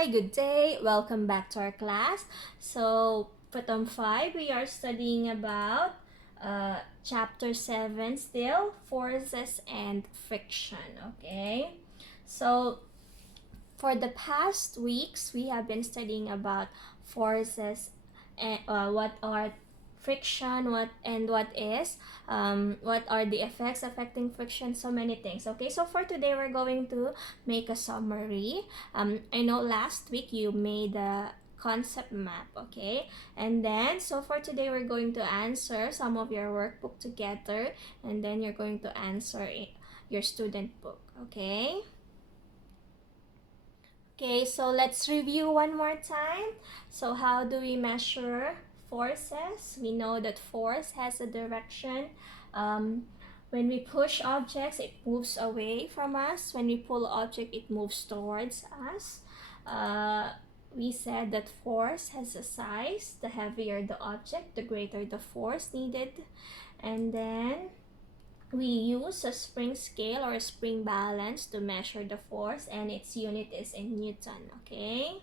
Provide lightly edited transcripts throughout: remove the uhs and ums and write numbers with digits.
Hi, good day. Welcome back to our class. So, for term 5, we are studying about chapter 7 still, forces and friction, okay? So, for the past weeks, we have been studying about forces and what are friction, what are the effects affecting friction, so many things. Okay, so for today, we're going to make a summary. I know last week you made a concept map, okay, and then so for today we're going to answer some of your workbook together, and then you're going to answer your student book, okay. Okay, so let's review one more time. So how do we measure forces? We know that force has a direction. When we push objects, it moves away from us. When we pull object, it moves towards us. We said that force has a size. The heavier the object, the greater the force needed. And then we use a spring scale or a spring balance to measure the force, and its unit is in Newton, okay?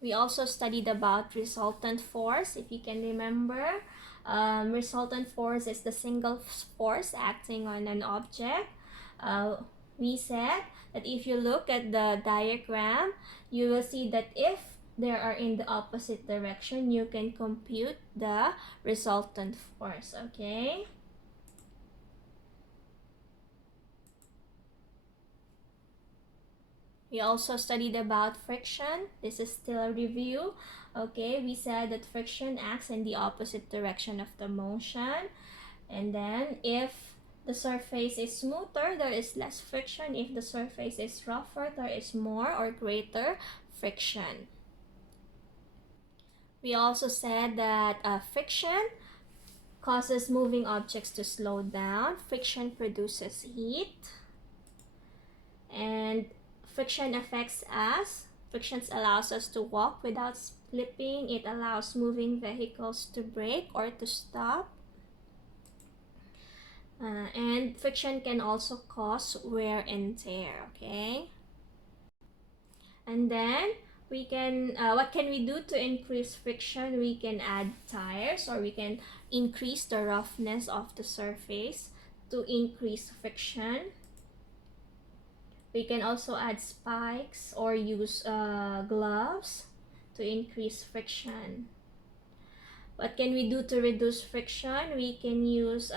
We also studied about resultant force, if you can remember. Resultant force is the single force acting on an object. We said that if you look at the diagram, you will see that if they are in the opposite direction, you can compute the resultant force, okay? We also studied about friction. This is still a review. Okay, we said that friction acts in the opposite direction of the motion. And then if the surface is smoother, there is less friction. If the surface is rougher, there is more or greater friction. We also said that friction causes moving objects to slow down. Friction produces heat. And friction affects us. Friction allows us to walk without slipping. It allows moving vehicles to brake or to stop. And friction can also cause wear and tear, okay? And then we can, what can we do to increase friction? We can add tires, or we can increase the roughness of the surface to increase friction. We can also add spikes or use gloves to increase friction. What can we do to reduce friction? We can use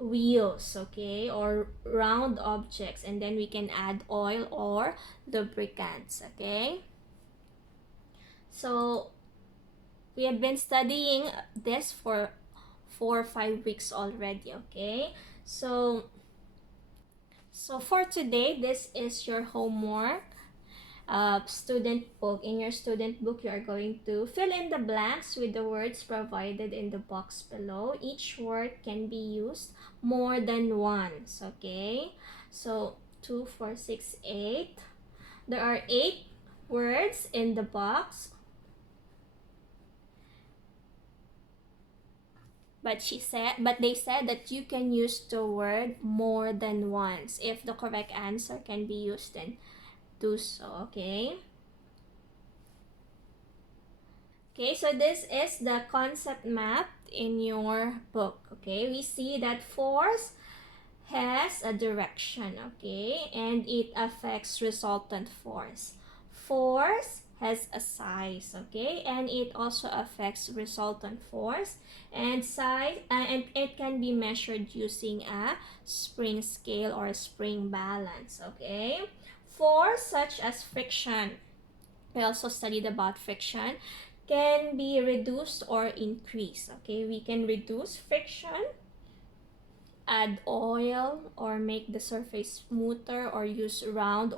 wheels, okay, or round objects, and then we can add oil or lubricants, okay. So we have been studying this for 4 or 5 weeks already, okay. So for today, this is your homework. Student book. In your student book, you are going to fill in the blanks with the words provided in the box below. Each word can be used more than once, okay? So 2, 4, 6, 8. There are 8 words in the box. But they said that you can use the word more than once. If the correct answer can be used, then do so, okay? Okay, so this is the concept map in your book, okay? We see that force has a direction, okay? And it affects resultant force. Force has a size, okay? And it also affects resultant force. And size, and it can be measured using a spring scale or a spring balance, okay? Force such as friction. We also studied about friction can be reduced or increased, okay? We can reduce friction, add oil, or make the surface smoother, or use round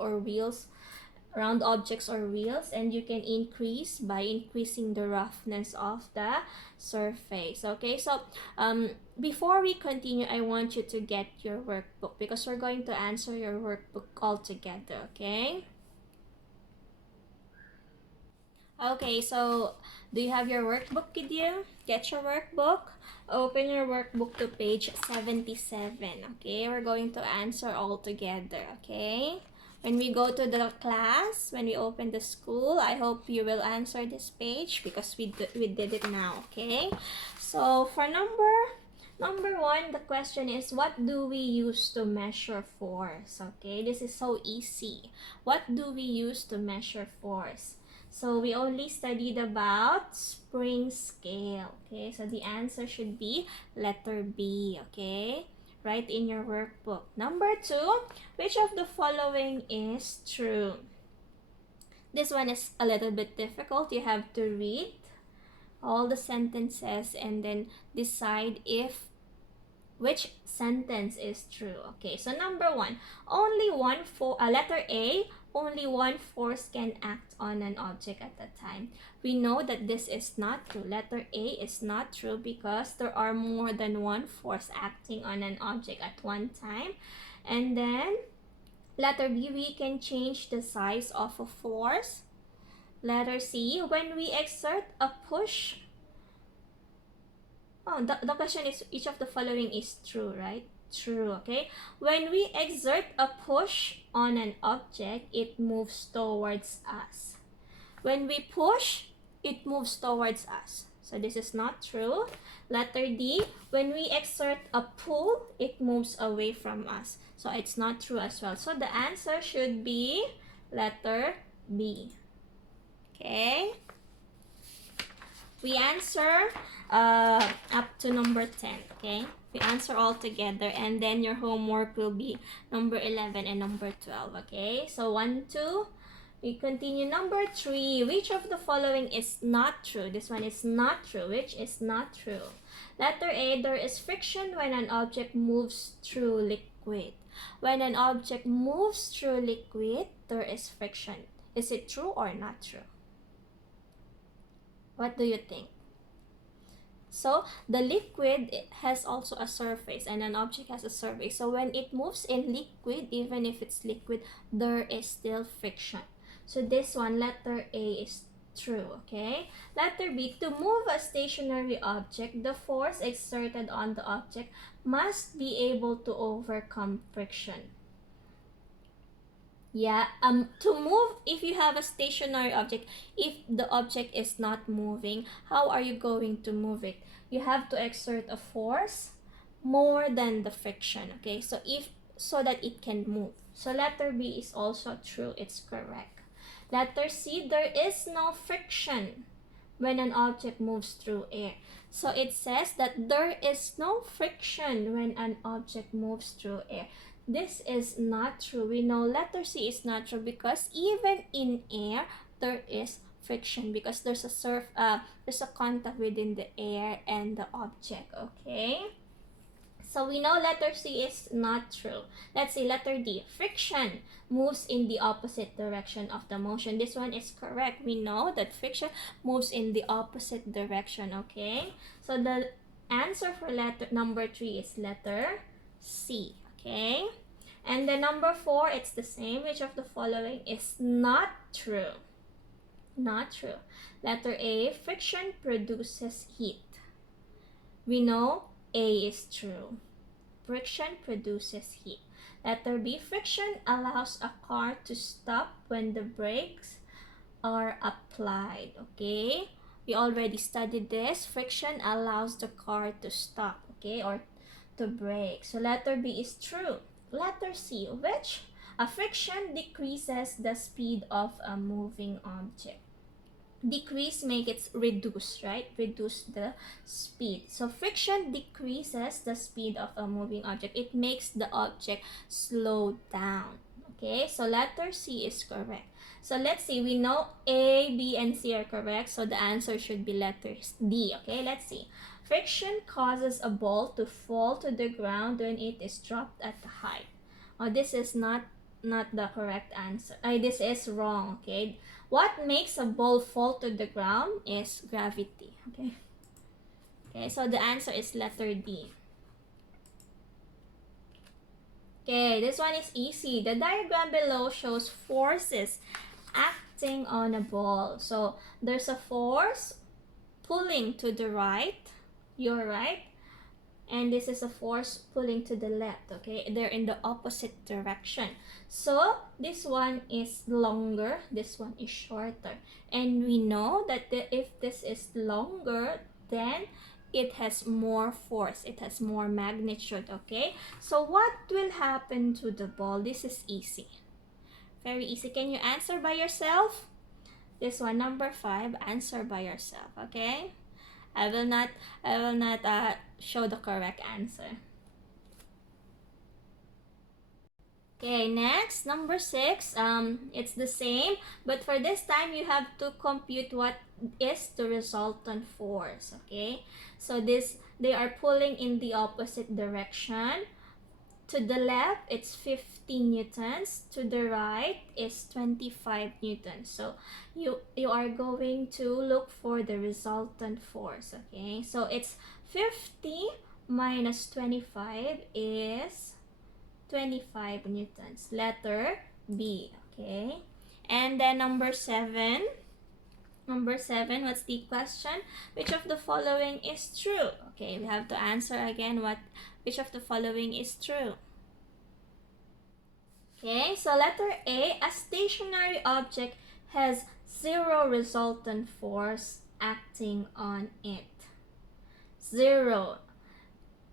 objects or wheels, and you can increase by increasing the roughness of the surface, okay? So before we continue, I want you to get your workbook because we're going to answer your workbook all together, okay? Okay, so do you have your workbook with you? Get your workbook. Open your workbook to page 77. Okay, we're going to answer all together. Okay, when we go to the class, when we open the school, I hope you will answer this page because we did it now. Okay, so for number one, the question is, what do we use to measure force? Okay, this is so easy. What do we use to measure force? So we only studied about spring scale. Okay, so the answer should be letter B. Okay, write in your workbook. Number two, which of the following is true? This one is a little bit difficult. You have to read all the sentences and then decide if which sentence is true. Okay, so number one, letter A, only one force can act on an object at a time. We know that this is not true. Letter A is not true because there are more than one force acting on an object at one time. And then letter B, we can change the size of a force. Letter C, when we exert a push. Oh, the question is, each of the following is true, right? True, okay? When we exert a push on an object, it moves towards us. When we push, it moves towards us. So this is not true. Letter D, when we exert a pull, it moves away from us. So it's not true as well. So the answer should be letter B. Okay? We answer up to number 10, okay? We answer all together, and then your homework will be number 11 and number 12, okay? So 1, 2, we continue. Number 3, which of the following is not true? This one is not true. Which is not true? Letter A, there is friction when an object moves through liquid. When an object moves through liquid, there is friction. Is it true or not true? What do you think? So the liquid has also a surface, and an object has a surface. So when it moves in liquid, even if it's liquid, there is still friction. So this one, letter A, is true, okay? Letter B, to move a stationary object, the force exerted on the object must be able to overcome friction. Yeah, to move, if you have a stationary object, if the object is not moving, how are you going to move it? You have to exert a force more than the friction, okay? So that it can move. So letter B is also true, it's correct. Letter C, there is no friction when an object moves through air. So it says that there is no friction when an object moves through air. This is not true. We know letter C is not true because even in air, there is friction because there's a contact within the air and the object, okay? So we know letter C is not true. Let's see letter D. Friction moves in the opposite direction of the motion. This one is correct. We know that friction moves in the opposite direction, okay? So the answer for number 3 is letter C, okay? And the number 4, it's the same. Which of the following is not true? Not true. Letter A, friction produces heat. We know A is true. Friction produces heat. Letter B, friction allows a car to stop when the brakes are applied. Okay? We already studied this. Friction allows the car to stop, okay, or to brake. So letter B is true. Letter C, which a friction decreases the speed of a moving object. Decrease make it reduce, right? Reduce the speed. So friction decreases the speed of a moving object. It makes the object slow down. Okay, so letter C is correct. So let's see, we know A, B, and C are correct. So the answer should be letter D. Okay, let's see. Friction causes a ball to fall to the ground when it is dropped at the height. Oh, this is not the correct answer. This is wrong, okay? What makes a ball fall to the ground is gravity, okay? Okay, so the answer is letter D. Okay, this one is easy. The diagram below shows forces acting on a ball. So there's a force pulling to the right, your right, and this is a force pulling to the left. Okay, they're in the opposite direction. So this one is longer, this one is shorter, and we know that if this is longer, then it has more force, it has more magnitude. Okay, so what will happen to the ball? This is easy, very easy. Can you answer by yourself? This one, number 5, answer by yourself. Okay, I will not show the correct answer. Okay, next, number 6. It's the same, but for this time you have to compute what is the resultant force. Okay, so they are pulling in the opposite direction. To the left, it's 50 newtons. To the right is 25 newtons. So you are going to look for the resultant force. Okay, so it's 50 minus 25 is 25 newtons. Letter B. Okay, and then number 7. Number 7, what's the question? Which of the following is true? Okay, we have to answer again which of the following is true. Okay, so letter A, a stationary object has zero resultant force acting on it. Zero.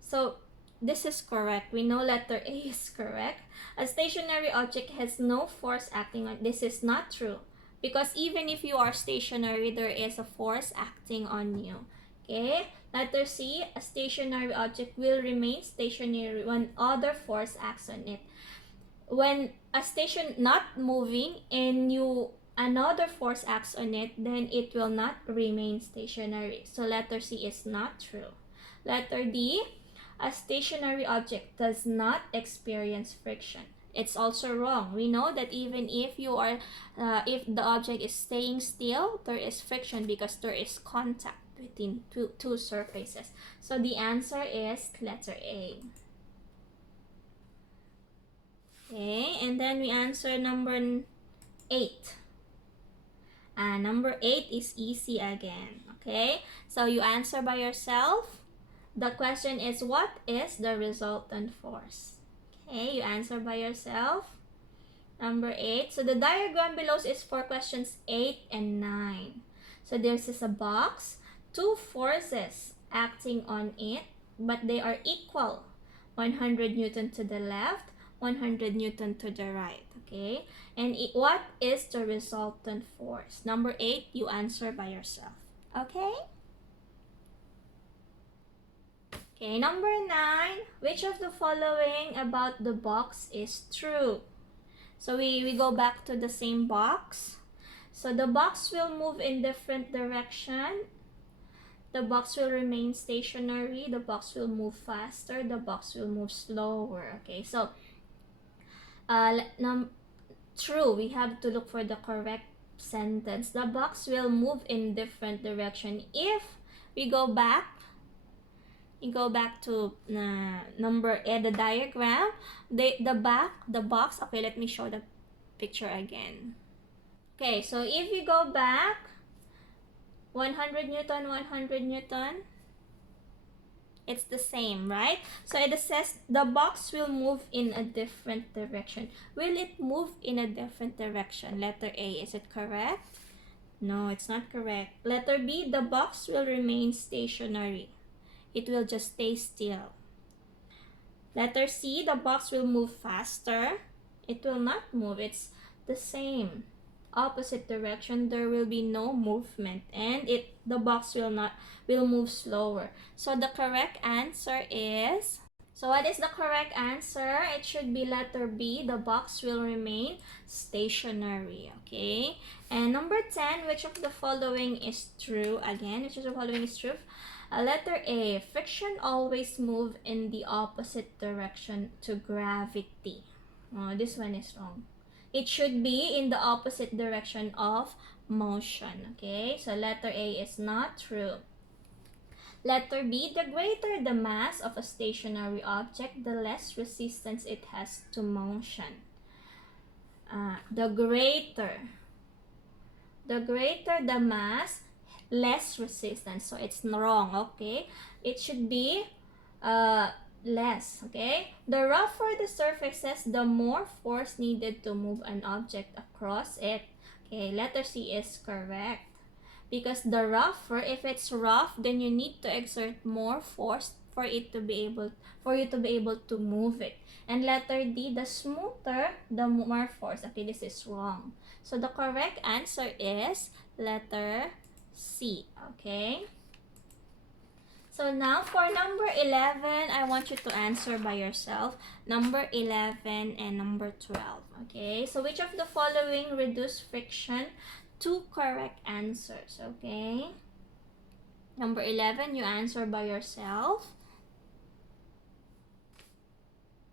So this is correct. We know letter A is correct. A stationary object has no force acting on it. This is not true, because even if you are stationary, there is a force acting on you. Okay, letter C, a stationary object will remain stationary when other force acts on it. When a station not moving and another force acts on it, then it will not remain stationary. So letter C is not true. Letter D, a stationary object does not experience friction. It's also wrong. We know that even if if the object is staying still, there is friction because there is contact between two surfaces. So the answer is letter A. Okay, and then we answer number 8. Number 8 is easy again. Okay, so you answer by yourself. The question is, what is the resultant force? Okay, you answer by yourself. Number 8. So the diagram below is for questions 8 and 9. So this is a box, 2 forces acting on it, but they are equal. 100 Newton to the left, 100 Newton to the right. Okay, and what is the resultant force? Number 8, you answer by yourself. Okay? Okay, number 9, which of the following about the box is true? So we go back to the same box. So the box will move in different direction. The box will remain stationary. The box will move faster. The box will move slower. Okay, so true, we have to look for the correct sentence. The box will move in different direction. If we go back to number A, the diagram, the box, okay, let me show the picture again. Okay, so if you go back, 100 Newton, 100 Newton, it's the same, right? So it says the box will move in a different direction. Will it move in a different direction? Letter A, is it correct? No, it's not correct. Letter B, the box will remain stationary. It will just stay still. Letter C, the box will move faster. It will not move. It's the same. Opposite direction, there will be no movement, and the box will move slower. So the correct answer is, so what is the correct answer? It should be letter B, the box will remain stationary. Okay, and number 10, which of the following is true? Again, which of the following is true? Letter A, friction always move in the opposite direction to gravity. Oh, this one is wrong. It should be in the opposite direction of motion. Okay, so letter A is not true. Letter B, the greater the mass of a stationary object, the less resistance it has to motion. The greater The greater the mass, less resistance. So it's wrong, okay? It should be less, okay? The rougher the surfaces, the more force needed to move an object across it. Okay, letter C is correct. Because the rougher, if it's rough, then you need to exert more force for you to be able to move it. And letter D, the smoother, the more force. Okay, this is wrong. So the correct answer is letter C. Okay. So now for number 11, I want you to answer by yourself. Number 11 and number 12. Okay. So which of the following reduce friction? Two correct answers. Okay. Number 11, you answer by yourself.